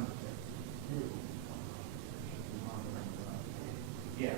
done with it too. Yeah.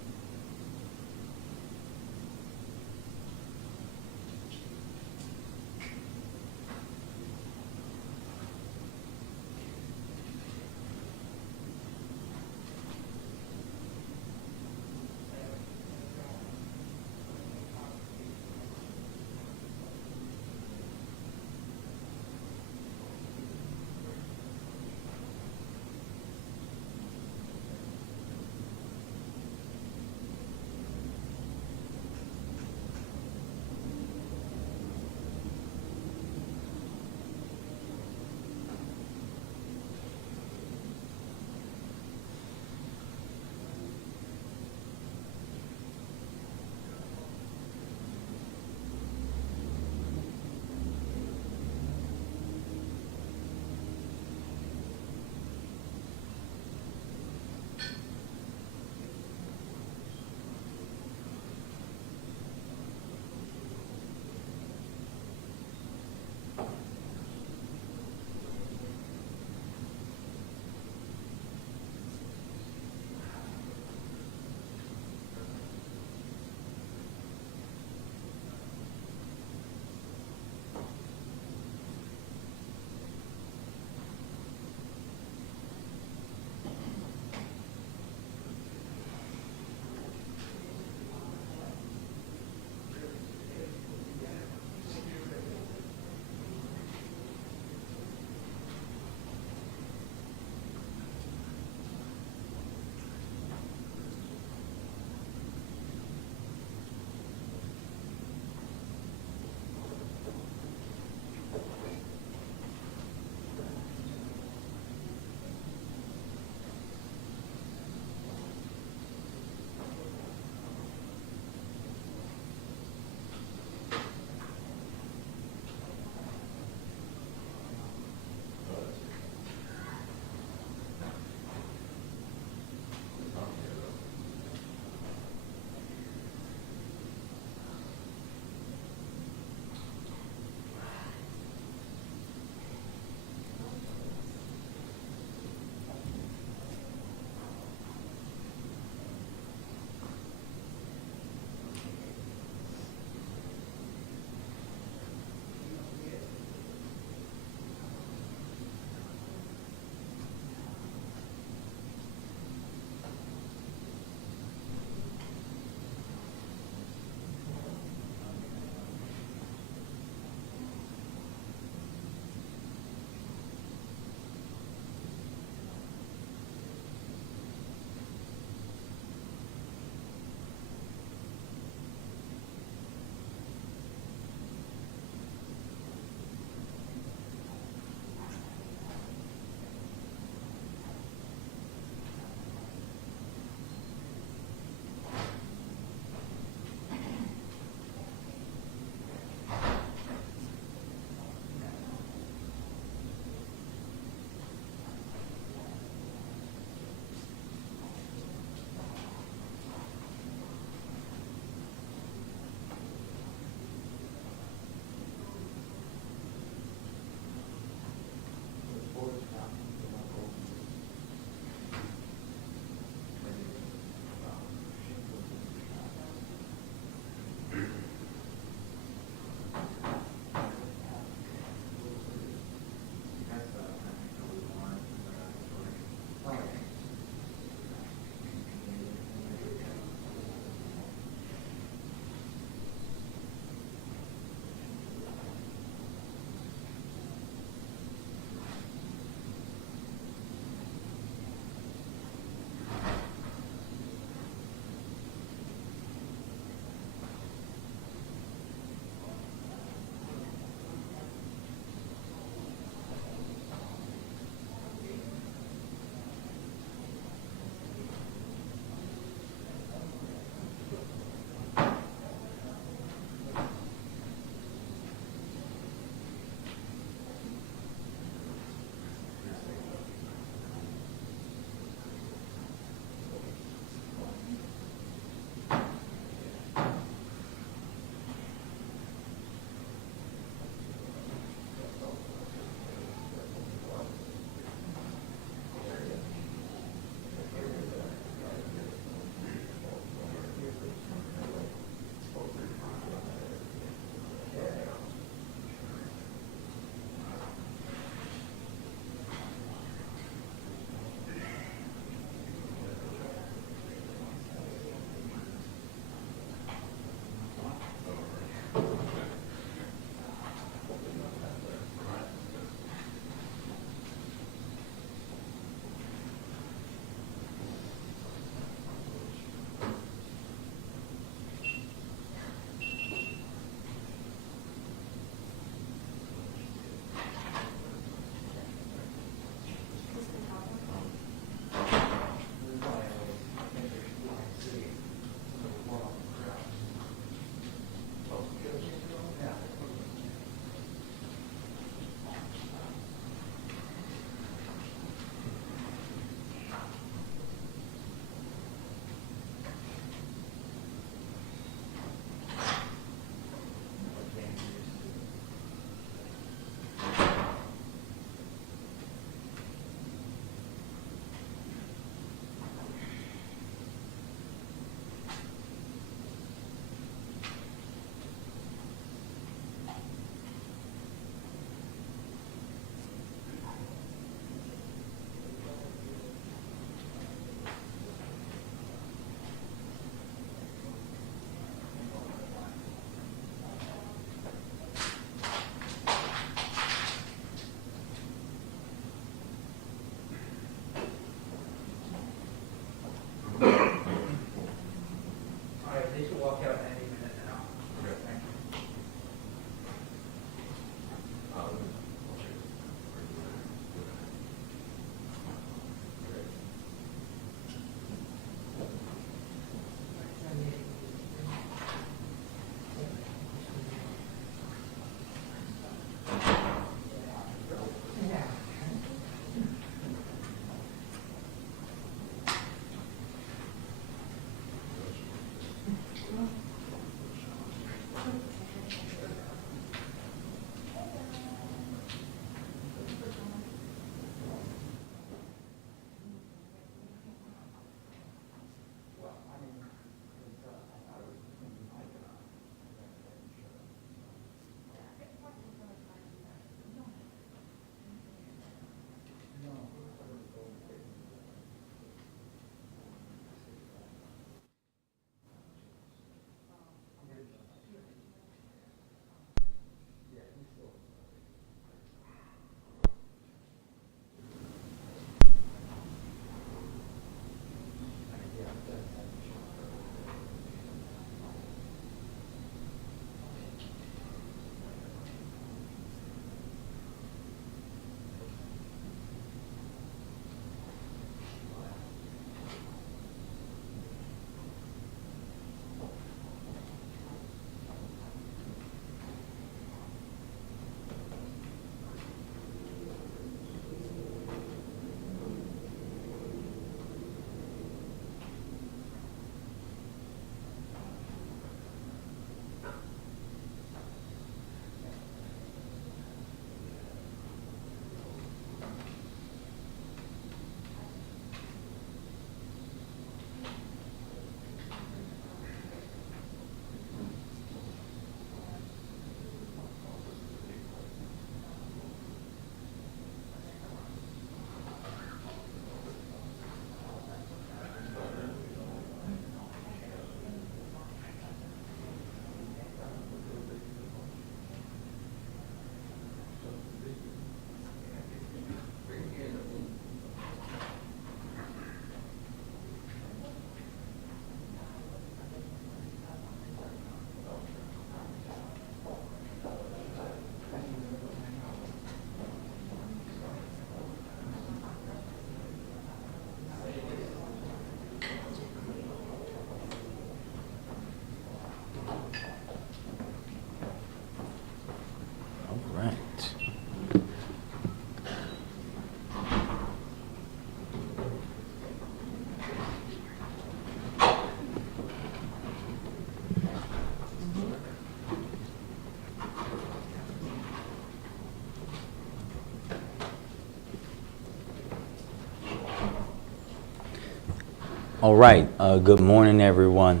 All right, good morning, everyone.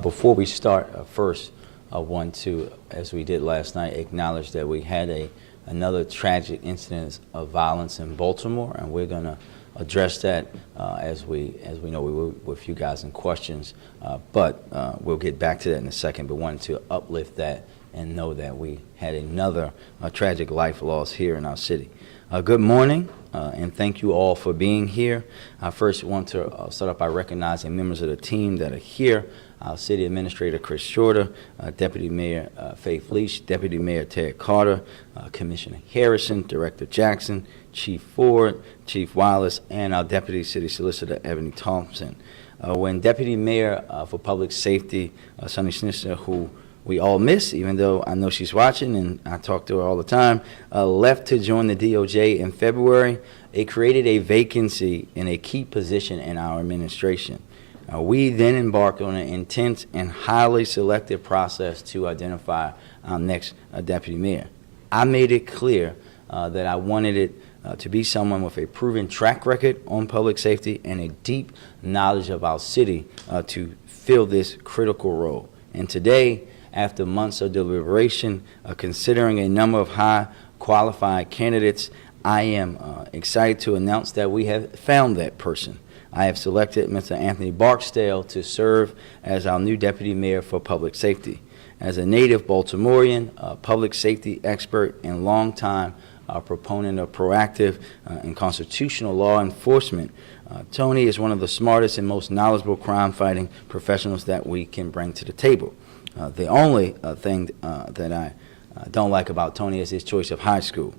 Before we start, first, I want to, as we did last night, acknowledge that we had another tragic incident of violence in Baltimore, and we're going to address that as we know we will with you guys in questions. But we'll get back to that in a second. But wanted to uplift that and know that we had another tragic life loss here in our city. Good morning, and thank you all for being here. I first want to start off by recognizing members of the team that are here. Our City Administrator, Chris Shorter, Deputy Mayor Faith Leach, Deputy Mayor Ted Carter, Commissioner Harrison, Director Jackson, Chief Ford, Chief Wallace, and our Deputy City Solicitor, Ebony Thompson. When Deputy Mayor for Public Safety, Sonny Schnitzer, who we all miss, even though I know she's watching and I talk to her all the time, left to join the DOJ in February, it created a vacancy in a key position in our administration. We then embarked on an intense and highly selective process to identify our next deputy mayor. I made it clear that I wanted it to be someone with a proven track record on public safety and a deep knowledge of our city to fill this critical role. And today, after months of deliberation, considering a number of high qualified candidates, I am excited to announce that we have found that person. I have selected Mr. Anthony Barksdale to serve as our new deputy mayor for public safety. As a native Baltimorean, public safety expert, and longtime proponent of proactive and constitutional law enforcement, Tony is one of the smartest and most knowledgeable crime-fighting professionals that we can bring to the table. The only thing that I don't like about Tony is his choice of high school.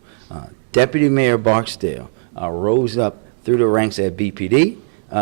Deputy Mayor Barksdale rose up through the ranks at BPD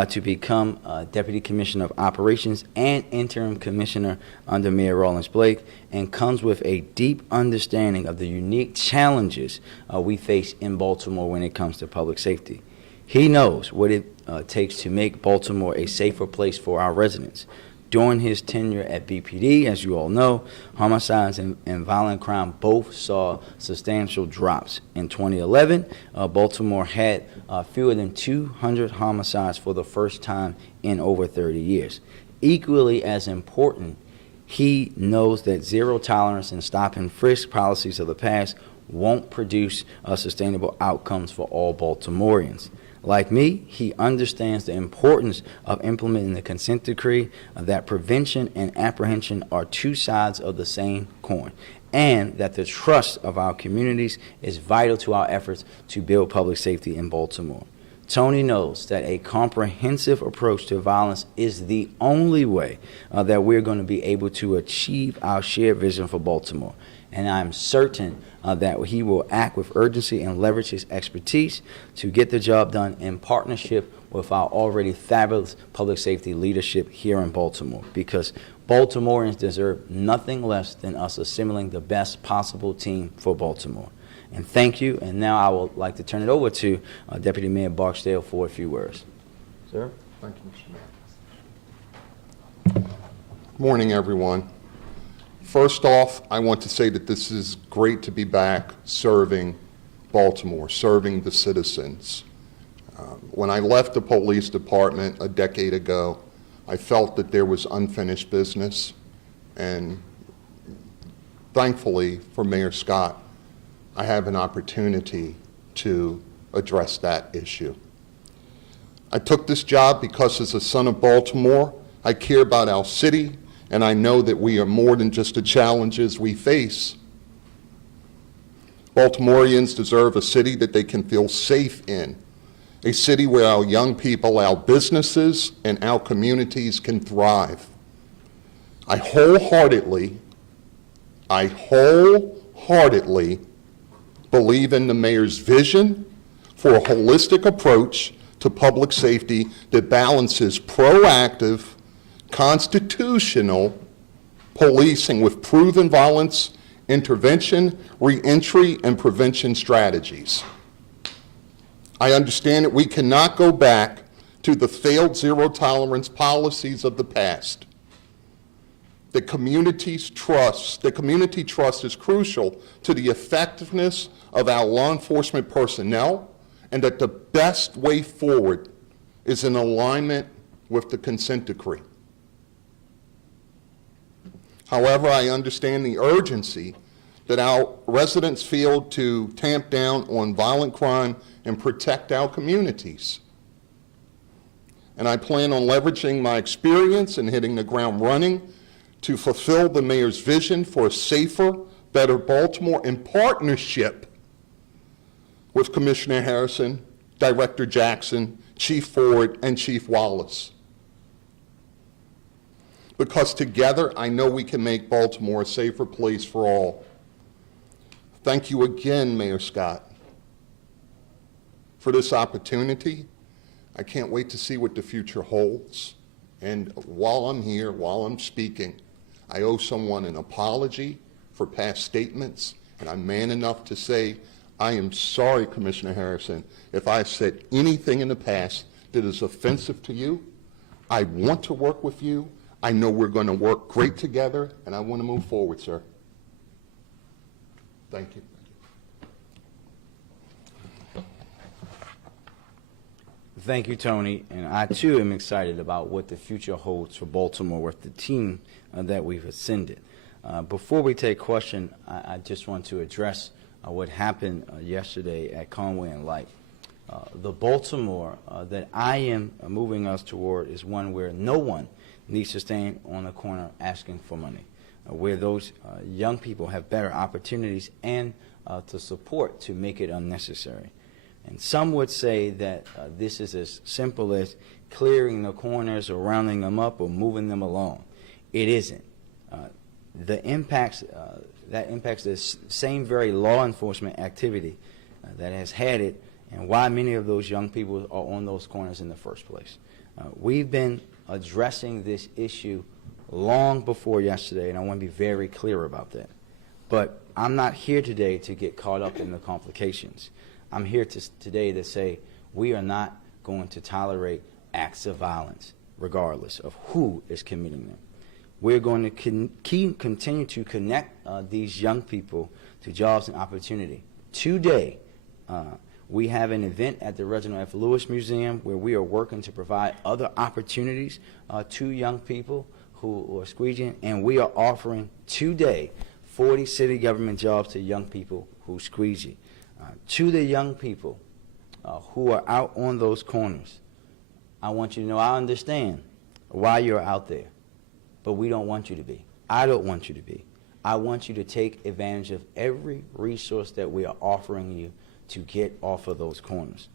to become Deputy Commissioner of Operations and Interim Commissioner under Mayor Rawlins Blake, and comes with a deep understanding of the unique challenges we face in Baltimore when it comes to public safety. He knows what it takes to make Baltimore a safer place for our residents. During his tenure at BPD, as you all know, homicides and violent crime both saw substantial drops. In 2011, Baltimore had fewer than 200 homicides for the first time in over 30 years. Equally as important, he knows that zero tolerance and stop and frisk policies of the past won't produce sustainable outcomes for all Baltimoreans. Like me, he understands the importance of implementing the consent decree, that prevention and apprehension are two sides of the same coin, and that the trust of our communities is vital to our efforts to build public safety in Baltimore. Tony knows that a comprehensive approach to violence is the only way that we're going to be able to achieve our shared vision for Baltimore. And I'm certain that he will act with urgency and leverage his expertise to get the job done in partnership with our already fabulous public safety leadership here in Baltimore, because Baltimoreans deserve nothing less than us assembling the best possible team for Baltimore. And thank you, and now I would like to turn it over to Deputy Mayor Barksdale for a few words. Sir? Thank you, Mr. Mayor. Good morning, everyone. First off, I want to say that this is great to be back serving Baltimore, serving the citizens. When I left the police department a decade ago, I felt that there was unfinished business, and thankfully for Mayor Scott, I have an opportunity to address that issue. I took this job because as a son of Baltimore, I care about our city, and I know that we are more than just the challenges we face. Baltimoreans deserve a city that they can feel safe in, a city where our young people, our businesses, and our communities can thrive. I wholeheartedly believe in the mayor's vision for a holistic approach to public safety that balances proactive, constitutional policing with proven violence intervention, reentry, and prevention strategies. I understand that we cannot go back to the failed zero tolerance policies of the past. The community trust is crucial to the effectiveness of our law enforcement personnel, and that the best way forward is in alignment with the consent decree. However, I understand the urgency that our residents feel to tamp down on violent crime and protect our communities. And I plan on leveraging my experience and hitting the ground running to fulfill the mayor's vision for a safer, better Baltimore in partnership with Commissioner Harrison, Director Jackson, Chief Ford, and Chief Wallace. Because together, I know we can make Baltimore a safer place for all. Thank you again, Mayor Scott, for this opportunity. I can't wait to see what the future holds. And while I'm here, while I'm speaking, I owe someone an apology for past statements, and I'm man enough to say, I am sorry, Commissioner Harrison, if I've said anything in the past that is offensive to you. I want to work with you. I know we're going to work great together, and I want to move forward, sir. Thank you. Thank you, Tony. And I, too, am excited about what the future holds for Baltimore with the team that we've ascended. Before we take questions, I just want to address what happened yesterday at Conway and Light. The Baltimore that I am moving us toward is one where no one needs to stand on the corner asking for money, where those young people have better opportunities and to support to make it unnecessary. And some would say that this is as simple as clearing the corners or rounding them up or moving them along. It isn't. That impacts the same very law enforcement activity that has had it, and why many of those young people are on those corners in the first place. We've been addressing this issue long before yesterday, and I want to be very clear about that. But I'm not here today to get caught up in the complications. I'm here today to say we are not going to tolerate acts of violence, regardless of who is committing them. We're going to continue to connect these young people to jobs and opportunity. Today, we have an event at the Reginald F. Lewis Museum where we are working to provide other opportunities to young people who are squeegeeing, and we are offering today 40 city government jobs to young people who squeegee. To the young people who are out on those corners, I want you to know I understand why you're out there, but we don't want you to be. I don't want you to be. I want you to take advantage of every resource that we are offering you to get off of those corners.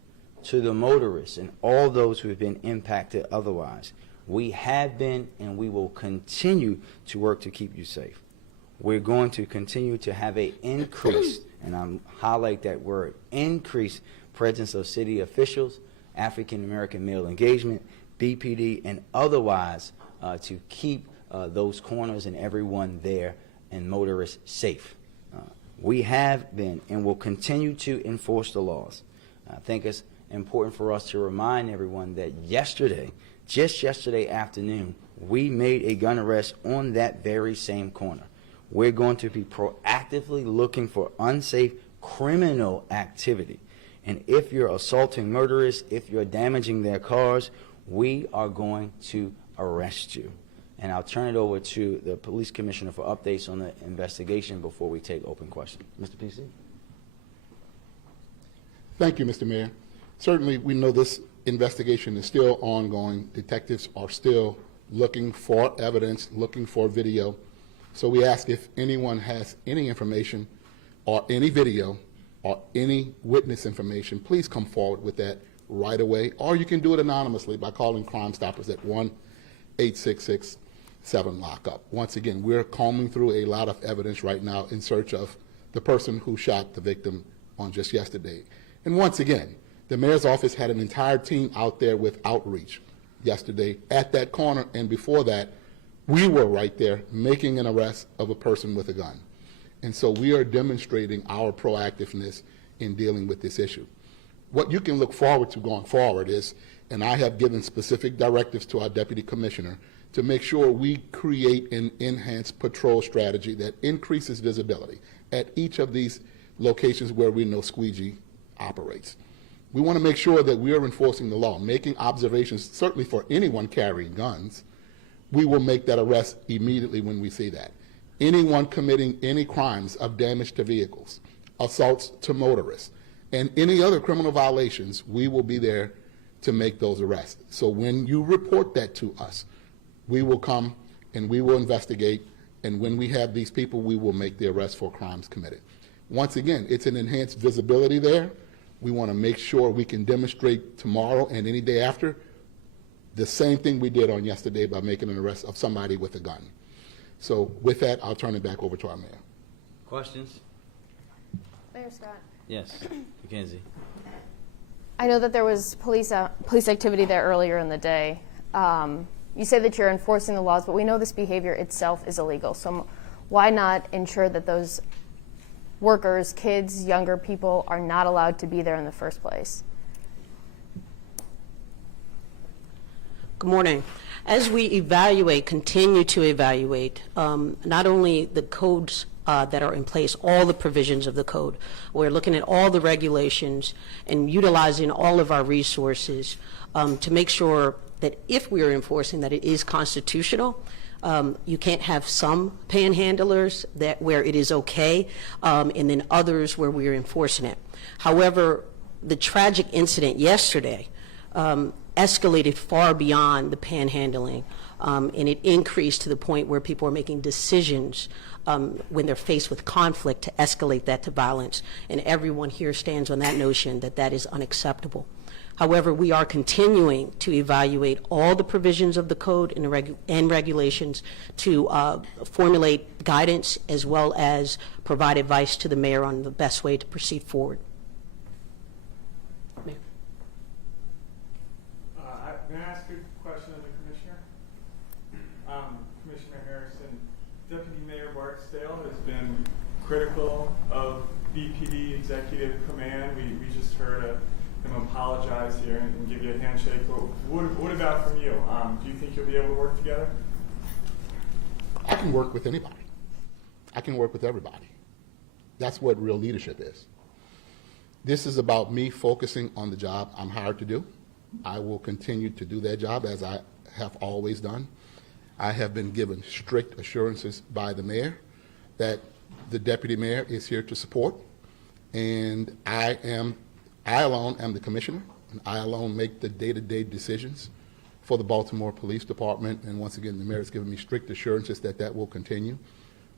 To the motorists and all those who have been impacted otherwise, we have been and we will continue to work to keep you safe. We're going to continue to have an increased, and I highlight that word, increased presence of city officials, African American male engagement, BPD, and otherwise to keep those corners and everyone there and motorists safe. We have been and will continue to enforce the laws. I think it's important for us to remind everyone that yesterday, just yesterday afternoon, we made a gun arrest on that very same corner. We're going to be proactively looking for unsafe criminal activity. And if you're assaulting murderers, if you're damaging their cars, we are going to arrest you. And I'll turn it over to the police commissioner for updates on the investigation before we take open questions. Mr. PC? Thank you, Mr. Mayor. Certainly, we know this investigation is still ongoing. Detectives are still looking for evidence, looking for video. So we ask if anyone has any information or any video or any witness information, please come forward with that right away. Or you can do it anonymously by calling Crime Stoppers at 1-866-7-LOCK-UP. Once again, we're combing through a lot of evidence right now in search of the person who shot the victim on just yesterday. And once again, the mayor's office had an entire team out there with outreach yesterday at that corner, and before that, we were right there making an arrest of a person with a gun. And so we are demonstrating our proactiveness in dealing with this issue. What you can look forward to going forward is, and I have given specific directives to our deputy commissioner to make sure we create an enhanced patrol strategy that increases visibility at each of these locations where we know Squeegee operates. We want to make sure that we are enforcing the law, making observations, certainly for anyone carrying guns. We will make that arrest immediately when we see that. Anyone committing any crimes of damage to vehicles, assaults to motorists, and any other criminal violations, we will be there to make those arrests. So when you report that to us, we will come and we will investigate, and when we have these people, we will make the arrest for crimes committed. Once again, it's an enhanced visibility there. We want to make sure we can demonstrate tomorrow and any day after the same thing we did on yesterday by making an arrest of somebody with a gun. So with that, I'll turn it back over to our mayor. Questions? Mayor Scott, Yes, Mackenzie. I know that there was police activity there earlier in the day. You say that you're enforcing the laws, but we know this behavior itself is illegal. So why not ensure that those workers, kids, younger people, are not allowed to be there in the first place? Good morning. As we continue to evaluate, not only the codes that are in place, all the provisions of the code, we're looking at all the regulations and utilizing all of our resources to make sure that if we are enforcing that it is constitutional. You can't have some panhandlers where it is okay, and then others where we are enforcing it. However, the tragic incident yesterday escalated far beyond the panhandling, and it increased to the point where people are making decisions when they're faced with conflict to escalate that to violence. And everyone here stands on that notion that that is unacceptable. However, we are continuing to evaluate all the provisions of the code and regulations to formulate guidance as well as provide advice to the mayor on the best way to proceed forward. Mayor. May I ask a question of the commissioner? Commissioner Harrison, Deputy Mayor Barksdale has been critical of BPD Executive Command. We just heard him apologize here and give you a handshake. What about from you? Do you think you'll be able to work together? I can work with anybody. I can work with everybody. That's what real leadership is. This is about me focusing on the job I'm hired to do. I will continue to do that job as I have always done. I have been given strict assurances by the mayor that the deputy mayor is here to support, and I alone am the commissioner, and I alone make the day-to-day decisions for the Baltimore Police Department, and once again, the mayor has given me strict assurances that that will continue.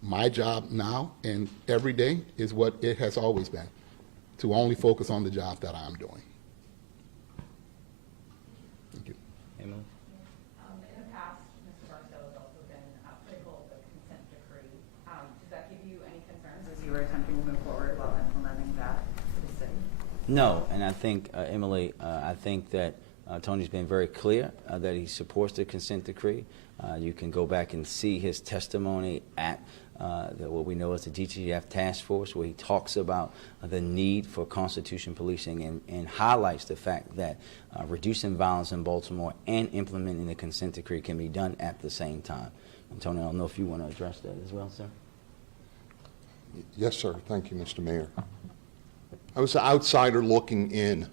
My job now and every day is what it has always been, to only focus on the job that I'm doing. Thank you. Emily? In the past, Mr. Barksdale has also been critical of the consent decree. Does that give you any concerns as you were attempting to move forward while implementing that for the city? No, and I think, Emily, I think that Tony's been very clear that he supports the consent decree. You can go back and see his testimony at what we know as the DTF task force, where he talks about the need for constitution policing and highlights the fact that reducing violence in Baltimore and implementing the consent decree can be done at the same time. And Tony, I don't know if you want to address that as well, sir. Yes, sir. Thank you, Mr. Mayor. I was an outsider looking in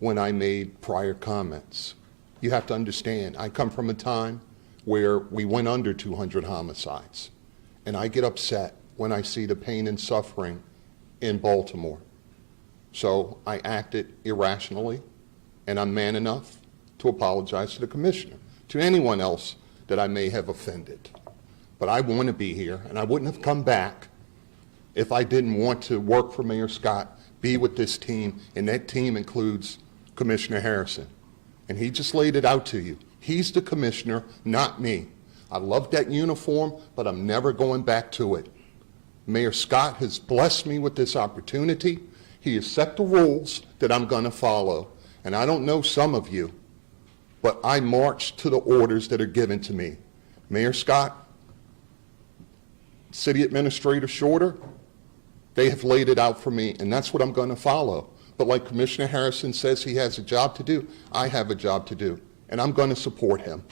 when I made prior comments. You have to understand, I come from a time where we went under 200 homicides, and I get upset when I see the pain and suffering in Baltimore. So I acted irrationally, and I'm man enough to apologize to the commissioner, to anyone else that I may have offended. But I want to be here, and I wouldn't have come back if I didn't want to work for Mayor Scott, be with this team, and that team includes Commissioner Harrison. And he just laid it out to you. He's the commissioner, not me. I love that uniform, but I'm never going back to it. Mayor Scott has blessed me with this opportunity. He has set the rules that I'm going to follow. And I don't know some of you, but I march to the orders that are given to me. Mayor Scott, City Administrator Shorter, they have laid it out for me, and that's what I'm going to follow. But like Commissioner Harrison says he has a job to do, I have a job to do, and I'm going to support him.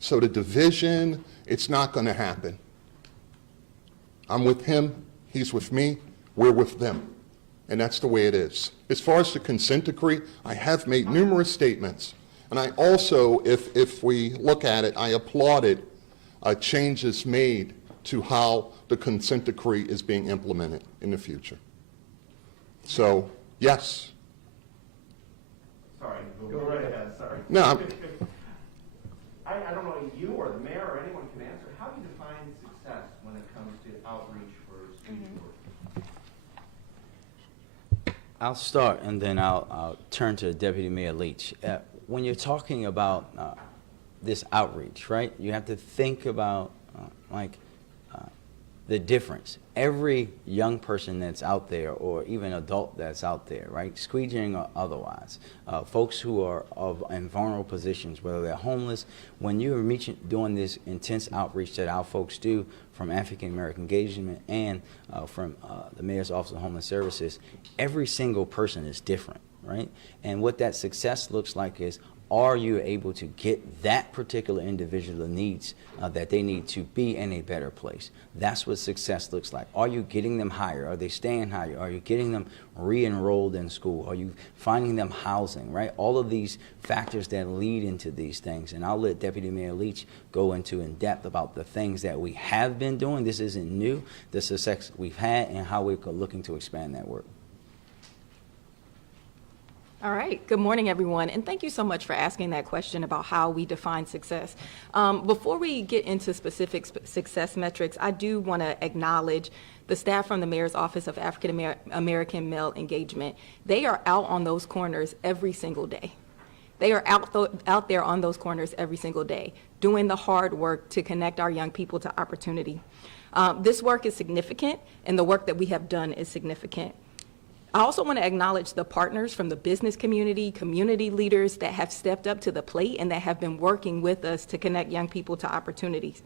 So the division, it's not going to happen. I'm with him, he's with me, we're with them. And that's the way it is. As far as the consent decree, I have made numerous statements. And I also, if we look at it, I applauded changes made to how the consent decree is being implemented in the future. So, yes. Sorry, go right ahead, sorry. No, I don't know, you or the mayor or anyone can answer. How do you define success when it comes to outreach for Squeegee work? I'll start, and then I'll turn to Deputy Mayor Leach. When you're talking about this outreach, right, you have to think about the difference. Every young person that's out there, or even adult that's out there, right, squeegeeing or otherwise, folks who are in vulnerable positions, whether they're homeless, when you're doing this intense outreach that our folks do from African American engagement and from the Mayor's Office of Homeless Services, every single person is different, right? And what that success looks like is, are you able to get that particular individual the needs that they need to be in a better place? That's what success looks like. Are you getting them higher? Are they staying higher? Are you getting them re-enrolled in school? Are you finding them housing, right? All of these factors that lead into these things. And I'll let Deputy Mayor Leach go into in depth about the things that we have been doing. This isn't new. The success we've had and how we're looking to expand that work. All right. Good morning, everyone. And thank you so much for asking that question about how we define success. Before we get into specific success metrics, I do want to acknowledge the staff from the Mayor's Office of African American Male Engagement. They are out on those corners every single day. They are out there on those corners every single day, doing the hard work to connect our young people to opportunity. This work is significant, and the work that we have done is significant. I also want to acknowledge the partners from the business community, community leaders that have stepped up to the plate and that have been working with us to connect young people to opportunities.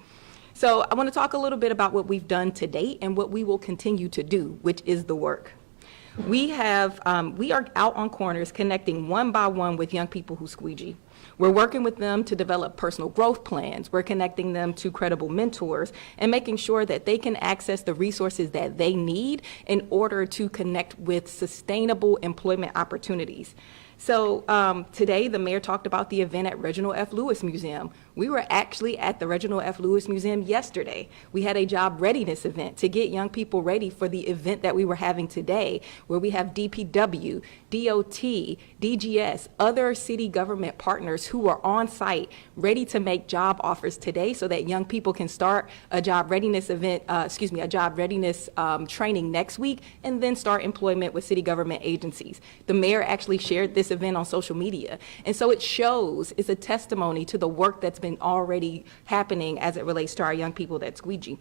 So I want to talk a little bit about what we've done to date and what we will continue to do, which is the work. We are out on corners connecting one by one with young people who squeegee. We're working with them to develop personal growth plans. We're connecting them to credible mentors and making sure that they can access the resources that they need in order to connect with sustainable employment opportunities. So today, the mayor talked about the event at Reginald F. Lewis Museum. We were actually at the Reginald F. Lewis Museum yesterday. We had a job readiness event to get young people ready for the event that we were having today, where we have DPW, DOT, DGS, other city government partners who are on site ready to make job offers today so that young people can start a job readiness event, a job readiness training next week, and then start employment with city government agencies. The mayor actually shared this event on social media. And so it shows, it's a testimony to the work that's been already happening as it relates to our young people that squeegee.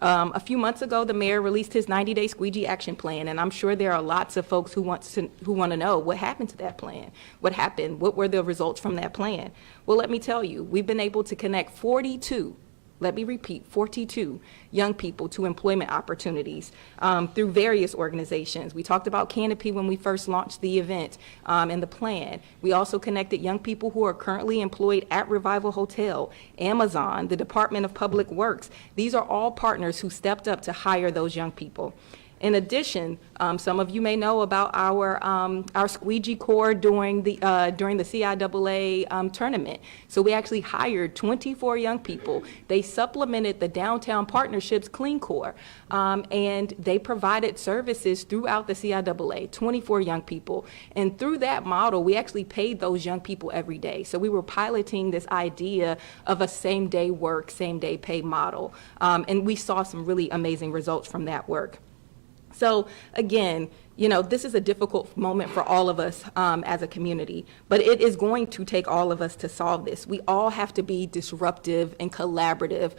A few months ago, the mayor released his 90-day squeegee action plan, and I'm sure there are lots of folks who want to know what happened to that plan. What happened? What were the results from that plan? Well, let me tell you, we've been able to connect 42 young people to employment opportunities through various organizations. We talked about Canopy when we first launched the event and the plan. We also connected young people who are currently employed at Revival Hotel, Amazon, the Department of Public Works. These are all partners who stepped up to hire those young people. In addition, some of you may know about our Squeegee Corps during the CIAA tournament. So we actually hired 24 young people. They supplemented the Downtown Partnerships Clean Corps, and they provided services throughout the CIAA, 24 young people. And through that model, we actually paid those young people every day. So we were piloting this idea of a same-day work, same-day pay model. And we saw some really amazing results from that work. So again, this is a difficult moment for all of us as a community, but it is going to take all of us to solve this. We all have to be disruptive and collaborative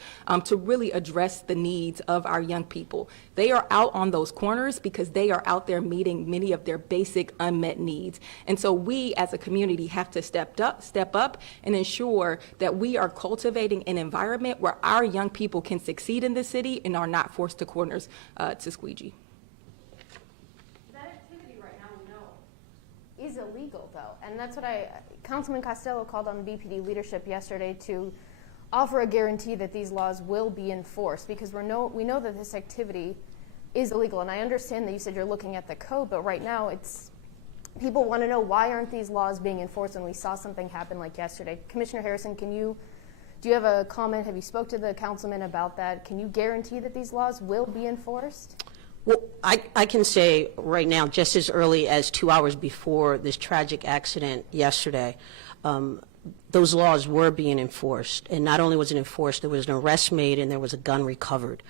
to really address the needs of our young people. They are out on those corners because they are out there meeting many of their basic unmet needs. And so we as a community have to step up and ensure that we are cultivating an environment where our young people can succeed in the city and are not forced to corners to squeegee. Is illegal, though, and that's what Councilman Costello called on BPD leadership yesterday to offer a guarantee that these laws will be enforced, because we know that this activity is illegal. And I understand that you said you're looking at the code, but right now it's, people want to know why aren't these laws being enforced when we saw something happen like yesterday. Commissioner Harrison, do you have a comment? Have you spoke to the councilman about that? Can you guarantee that these laws will be enforced? Well, I can say right now, just as early as 2 hours before this tragic accident yesterday, those laws were being enforced. And not only was it enforced, there was an arrest made and there was a gun recovered.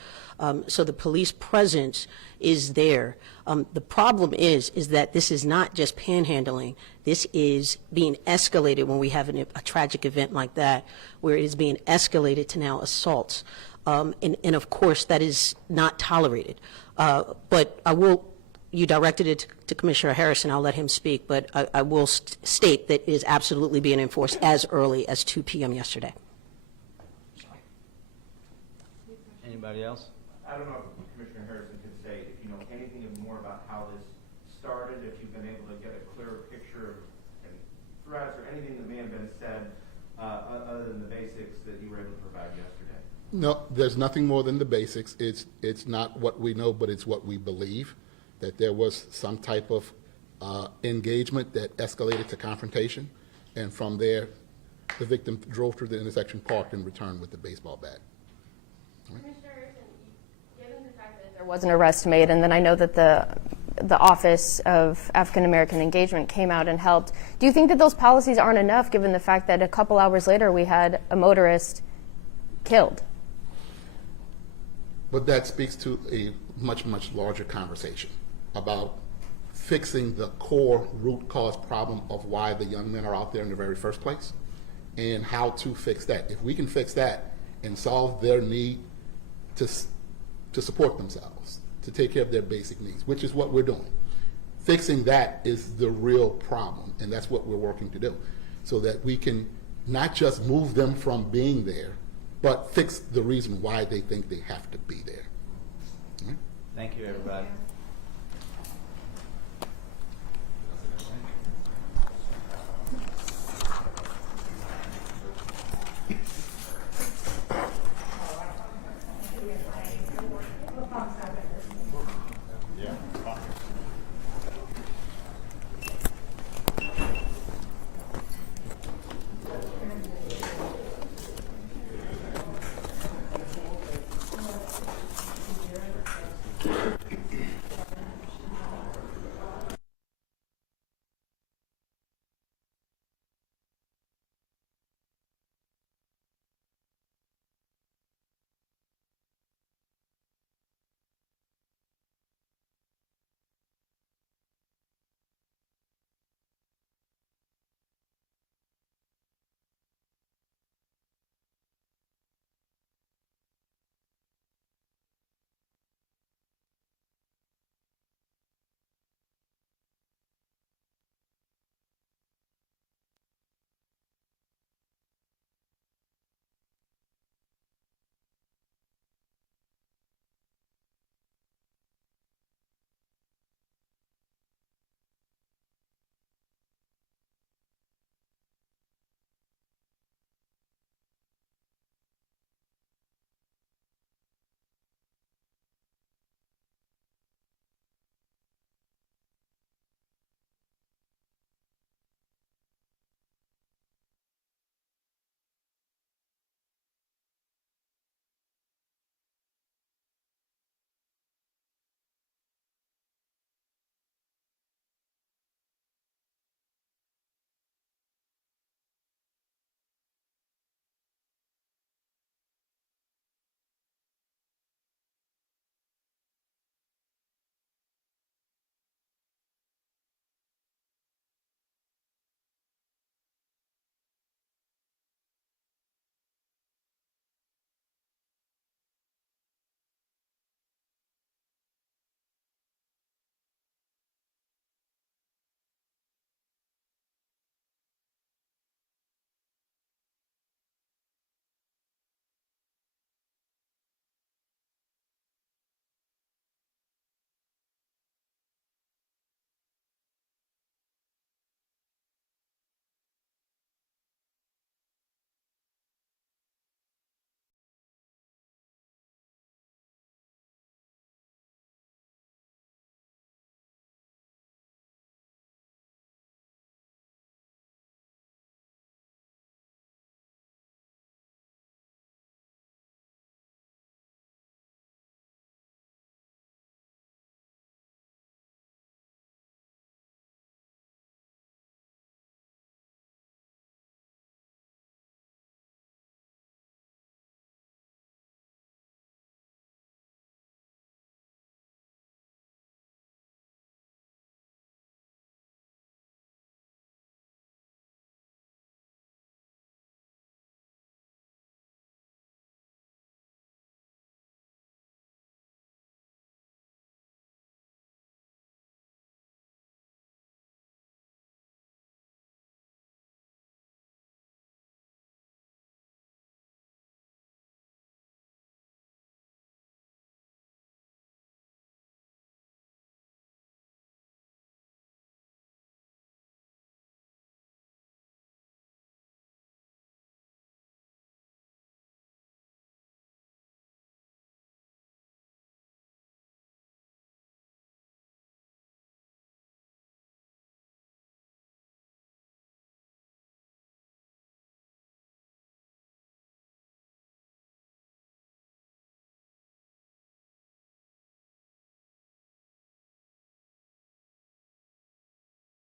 So the police presence is there. The problem is that this is not just panhandling. This is being escalated when we have a tragic event like that, where it is being escalated to now assaults. And of course, that is not tolerated. But you directed it to Commissioner Harrison, I'll let him speak, but I will state that it is absolutely being enforced as early as 2 p.m. yesterday. Anybody else? I don't know if Commissioner Harrison could say if you know anything more about how this started, if you've been able to get a clearer picture of any threats or anything that may have been said other than the basics that you were able to provide yesterday. No, there's nothing more than the basics. It's not what we know, but it's what we believe, that there was some type of engagement that escalated to confrontation, and from there, the victim drove through the intersection, parked, and returned with the baseball bat. Commissioner Harrison, given the fact that there was an arrest made, and then I know that the Office of African American Engagement came out and helped, do you think that those policies aren't enough given the fact that a couple hours later we had a motorist killed? But that speaks to a much, much larger conversation about fixing the core root cause problem of why the young men are out there in the very first place, and how to fix that. If we can fix that and solve their need to support themselves, to take care of their basic needs, which is what we're doing. Fixing that is the real problem, and that's what we're working to do, so that we can not just move them from being there, but fix the reason why they think they have to be there. Thank you, everybody.